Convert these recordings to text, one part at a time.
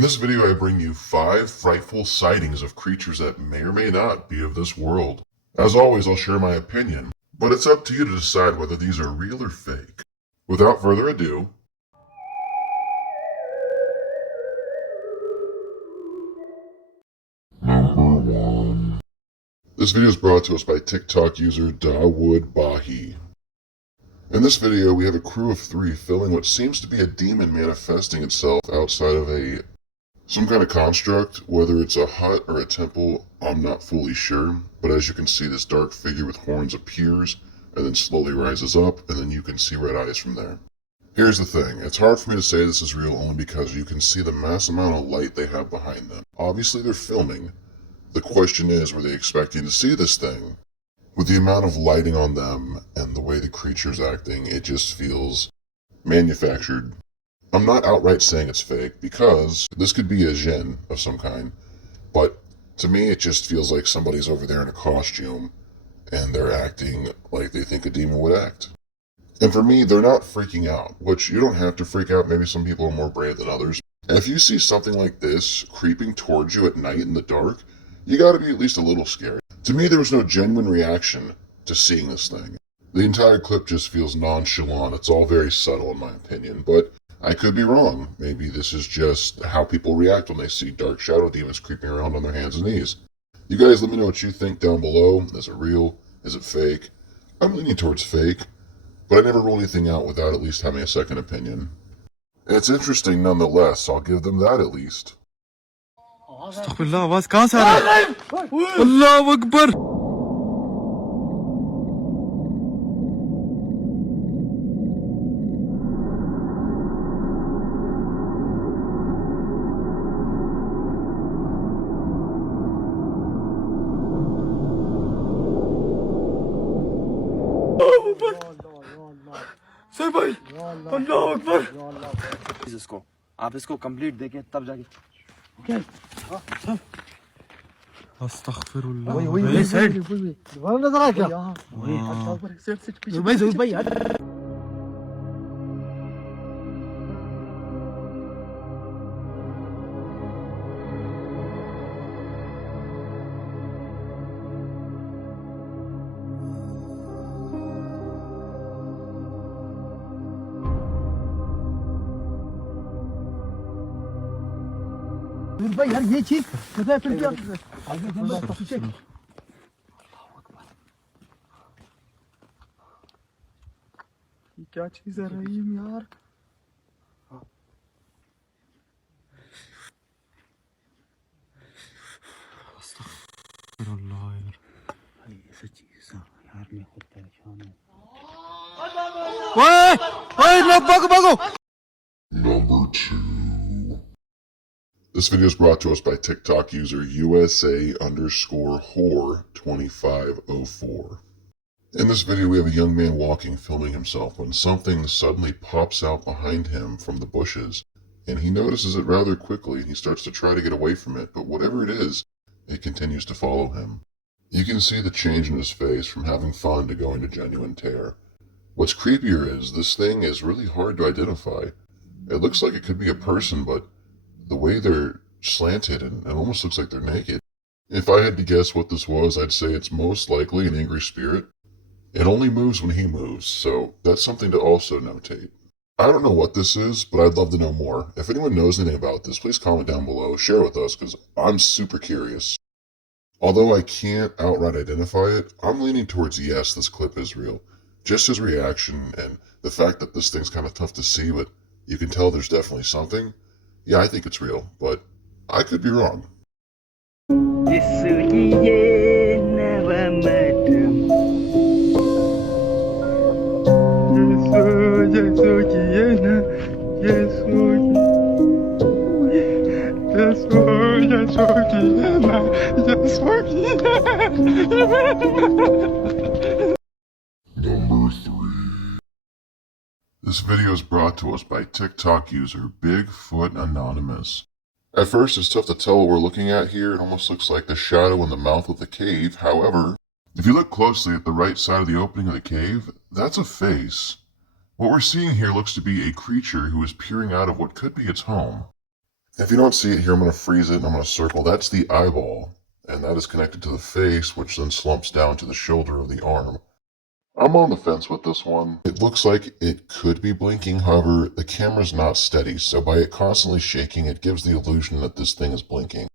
In this video, I bring you 5 frightful sightings of creatures that may or may not be of this world. As always, I'll share my opinion, but it's up to you to decide whether these are real or fake. Without further ado, Number 1. This video is brought to us by TikTok user Dawood Bahi. In this video, we have a crew of 3 filming what seems to be a demon manifesting itself outside of some kind of construct. Whether it's a hut or a temple, I'm not fully sure, but as you can see, this dark figure with horns appears and then slowly rises up, and then you can see red eyes from there. Here's the thing, it's hard for me to say this is real only because you can see the mass amount of light they have behind them. Obviously they're filming. The question is, were they expecting to see this thing? With the amount of lighting on them and the way the creature's acting, it just feels manufactured. I'm not outright saying it's fake, because this could be a djinn of some kind, but to me it just feels like somebody's over there in a costume, and they're acting like they think a demon would act. And for me, they're not freaking out, which you don't have to freak out. Maybe some people are more brave than others. And if you see something like this creeping towards you at night in the dark, you gotta be at least a little scared. To me, there was no genuine reaction to seeing this thing. The entire clip just feels nonchalant. It's all very subtle in my opinion, but I could be wrong. Maybe this is just how people react when they see dark shadow demons creeping around on their hands and knees. You guys let me know what you think down below. Is it real? Is it fake? I'm leaning towards fake, but I never rule anything out without at least having a second opinion. It's interesting nonetheless, I'll give them that at least. अस्तगफिरुल्लाह, आवाज कहां से आ रहा है? अल्लाहु अकबर। सही भाई, अल्लाहु अकबर। इसको आप इसको कंप्लीट देखें तब जाके अस्तगफिरुल्लाह। वही साइड वही नजर आ क्या वही ऊपर सेट पीछे भाई भाई यार भाई यार ये चीज पता है फिर क्या आगे चल पीछे क्या चीज है रहीम यार अस्तगफिरुल्लाह यार, भाई ऐसा चीज यार मैं खुद परेशान हूं। ओए ओए लोग भागो भागो। Number 2. This video is brought to us by TikTok user USA_whore2504. In this video, we have a young man walking, filming himself, when something suddenly pops out behind him from the bushes, and he notices it rather quickly, and he starts to try to get away from it, but whatever it is, it continues to follow him. You can see the change in his face from having fun to going to genuine terror. What's creepier is, this thing is really hard to identify. It looks like it could be a person, but the way they're slanted, and it almost looks like they're naked. If I had to guess what this was, I'd say it's most likely an angry spirit. It only moves when he moves, so that's something to also notate. I don't know what this is, but I'd love to know more. If anyone knows anything about this, please comment down below, share with us, because I'm super curious. Although I can't outright identify it, I'm leaning towards yes, this clip is real. Just his reaction, and the fact that this thing's kind of tough to see, but you can tell there's definitely something. Yeah, I think it's real, but I could be wrong. Number 3. This video is brought to us by TikTok user Bigfoot Anonymous. At first, it's tough to tell what we're looking at here. It almost looks like the shadow in the mouth of the cave. However, if you look closely at the right side of the opening of the cave, that's a face. What we're seeing here looks to be a creature who is peering out of what could be its home. If you don't see it here, I'm going to freeze it and I'm going to circle. That's the eyeball, and that is connected to the face, which then slumps down to the shoulder of the arm. I'm on the fence with this one. It looks like it could be blinking, however, the camera's not steady, so by it constantly shaking, it gives the illusion that this thing is blinking.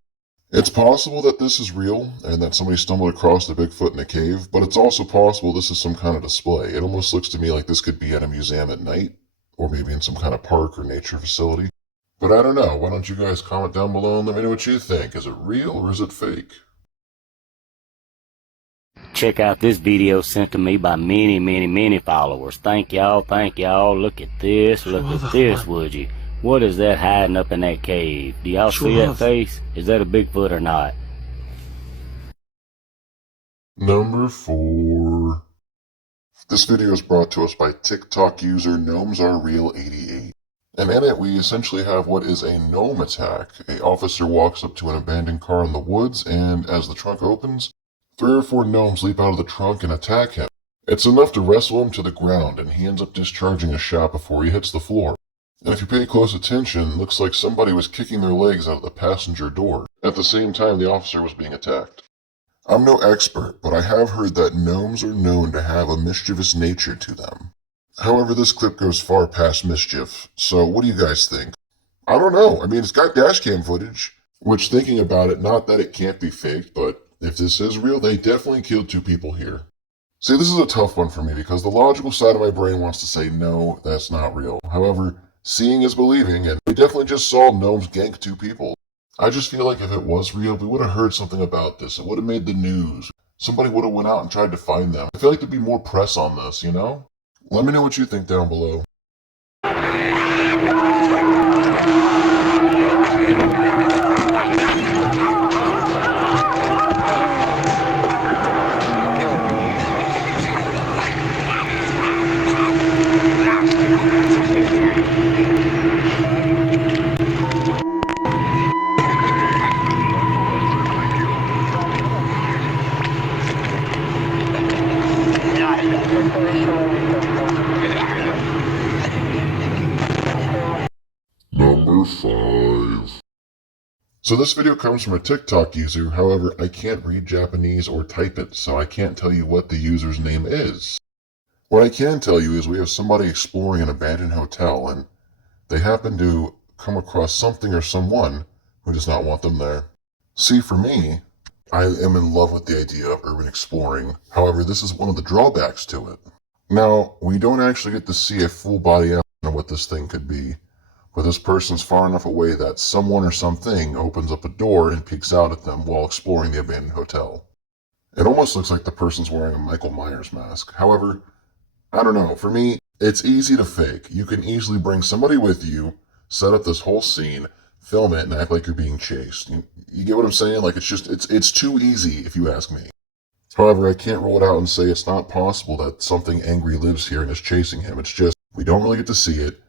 It's possible that this is real, and that somebody stumbled across the Bigfoot in a cave, but it's also possible this is some kind of display. It almost looks to me like this could be at a museum at night, or maybe in some kind of park or nature facility. But I don't know. Why don't you guys comment down below and let me know what you think. Is it real or is it fake? Check out this video sent to me by many followers. Thank y'all, thank y'all. Look at this, would you? What is that hiding up in that cave? Do y'all see that face? Is that a Bigfoot or not? Number 4. This video is brought to us by TikTok user GnomesAreReal88. And in it, we essentially have what is a gnome attack. An officer walks up to an abandoned car in the woods, and as the trunk opens, 3 or 4 gnomes leap out of the trunk and attack him. It's enough to wrestle him to the ground, and he ends up discharging a shot before he hits the floor. And if you pay close attention, it looks like somebody was kicking their legs out of the passenger door. At the same time, the officer was being attacked. I'm no expert, but I have heard that gnomes are known to have a mischievous nature to them. However, this clip goes far past mischief, so what do you guys think? I don't know. I mean, it's got dashcam footage, which, thinking about it, not that it can't be faked, but if this is real, they definitely killed 2 people here. See, this is a tough one for me because the logical side of my brain wants to say, no, that's not real. However, seeing is believing, and we definitely just saw gnomes gank 2 people. I just feel like if it was real, we would have heard something about this. It would have made the news. Somebody would have went out and tried to find them. I feel like there'd be more press on this, you know? Let me know what you think down below. Number 5. So this video comes from a TikTok user, however, I can't read Japanese or type it, so I can't tell you what the user's name is. What I can tell you is we have somebody exploring an abandoned hotel, and they happen to come across something or someone who does not want them there. See, for me, I am in love with the idea of urban exploring, however, this is one of the drawbacks to it. Now, we don't actually get to see a full body out of what this thing could be. But this person's far enough away that someone or something opens up a door and peeks out at them while exploring the abandoned hotel. It almost looks like the person's wearing a Michael Myers mask. However, I don't know, for me, it's easy to fake. You can easily bring somebody with you, set up this whole scene, film it, and act like you're being chased. You get what I'm saying? Like, it's too easy if you ask me. However, I can't roll it out and say it's not possible that something angry lives here and is chasing him. It's just, we don't really get to see it.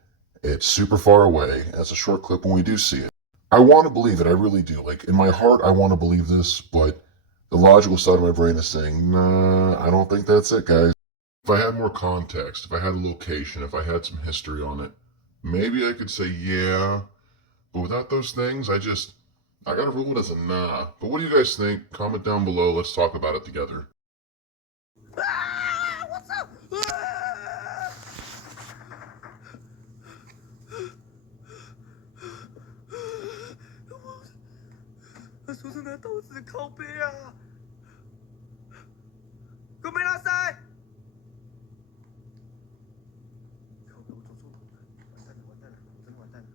It's super far away, and it's a short clip when we do see it. I want to believe it, I really do. Like, in my heart, I want to believe this, but the logical side of my brain is saying, nah, I don't think that's it, guys. If I had more context, if I had a location, if I had some history on it, maybe I could say yeah, but without those things, I gotta rule it as a nah. But what do you guys think? Comment down below, let's talk about it together. What's up? 说真的，都是靠背啊！ごめんなさい。靠背，我走错路了，完蛋了，完蛋了，真的完蛋了。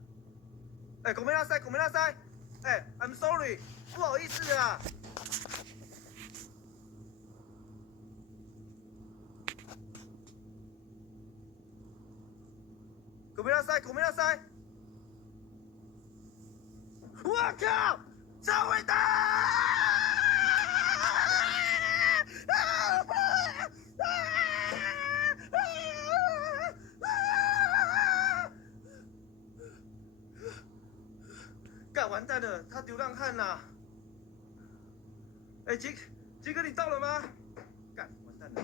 哎，ごめんなさい，ごめんなさい。哎，I'm sorry，不好意思啊。ごめんなさい，ごめんなさい。我靠！超伟大！干完蛋了，他流浪汉啦！哎，杰哥，你到了吗？干完蛋了！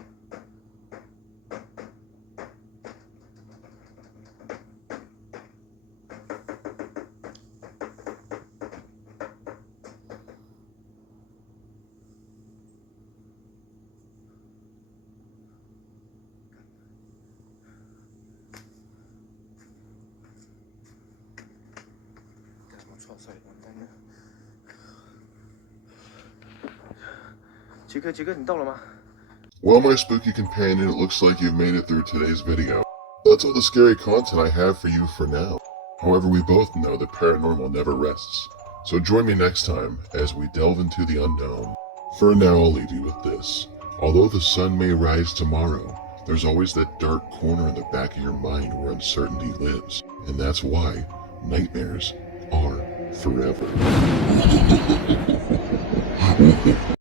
塞，完蛋了。杰克，你到了吗？ Well, my spooky companion, it looks like you've made it through today's video. That's all the scary content I have for you for now. However, we both know that paranormal never rests. So join me next time as we delve into the unknown. For now, I'll leave you with this. Although the sun may rise tomorrow, there's always that dark corner in the back of your mind where uncertainty lives. And that's why nightmares are forever.